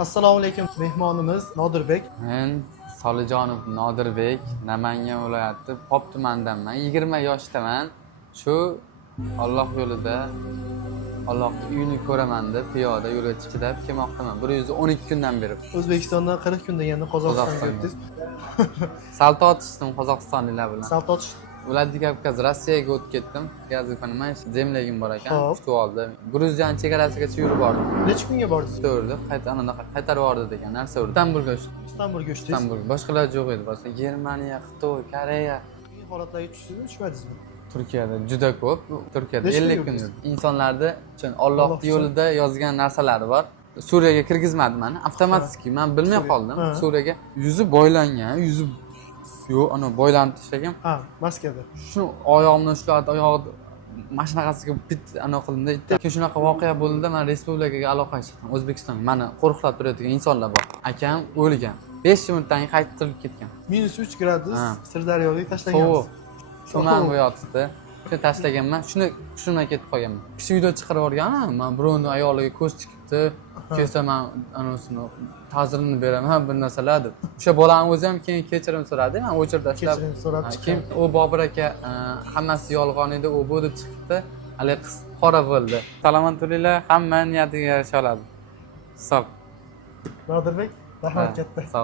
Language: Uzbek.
Assalomu alaykum. Mehmonimiz Nodirbek. Men Solijonov Nodirbek, Namangan viloyati Pop tumanidanman. 20 yoshdaman. Shu Alloh yo'lida Allohning uyini ko'raman deb piyoda yo'lga chiqib kelmoqdaman. 112 kundan beri. O'zbekistondan 40 kun deganda Qozog'istonga Qozog'istonga. ketdingiz. Salto otishdim qozog'istonliklar bilan. Salto otish. Vladikavkaz Rossiyaga o'tib ketdim. Gazika nima zemligim bor ekan, Hop. kutib oldi. Gruziyan chegarasigacha yurib bordim. Necha kunga bordingiz? To'rdi, qaytarib yubordi degan narsa urdi. Istanbulga uchdim. Istanbulga uchdingiz. Istanbul. Boshqalar yo'q edi. Boshqa Germaniya, Xitoy, Koreya. Qiyin holatlarga tushdingizmi, tushmadingizmi? Turkiyada juda ko'p. Turkiyada Necha 50 kun kun yurdingiz? yurdim. Insonlarda uchun Alloh Alloh uchun. yo'lida yozgan narsalari bor. Suriyaga kirgizmadi meni. Avtomatik, men bilmay qoldim. Ha. Suriyaga yuzi boylangan, yuzi yo'q, ana boylanib tashlagan. Ha, Moskvada. Shu oyog'imni ushladi, oyog'ini mashinasiga bit ana qildimda. Keyin shunaqa voqea bo'ldi, men respublikaga aloqaga chiqdim. O'zbekistonga meni qo'riqlab turadigan insonlar bor. Akam o'lgan. 5 minutdan keyin qaytib ketgan. -3 gradus Ha. Sirdaryoga tashlagansiz. Sovuq. Tuman bo'yotibdi. Shuni tashlaganman, shundan ketib qolganman. Kishi video chiqarib yuborgan, men birovni ayoliga ko'z tikibdi. Kelsa men anasini ta'zirini beraman, bir narsalar deb. O'sha bolani o'zi ham keyin kechirim so'radi, men o'chirib tashlab. Kechirim so'rab Kim u Bobur aka hammasi yolg'on edi, u bu deb chiqibdi. Hali qiz qora bo'ldi. Salomon to'linglar, hamma niyatiga yarasha oladi. Hisob. Nodirbek, rahmat katta. Sog'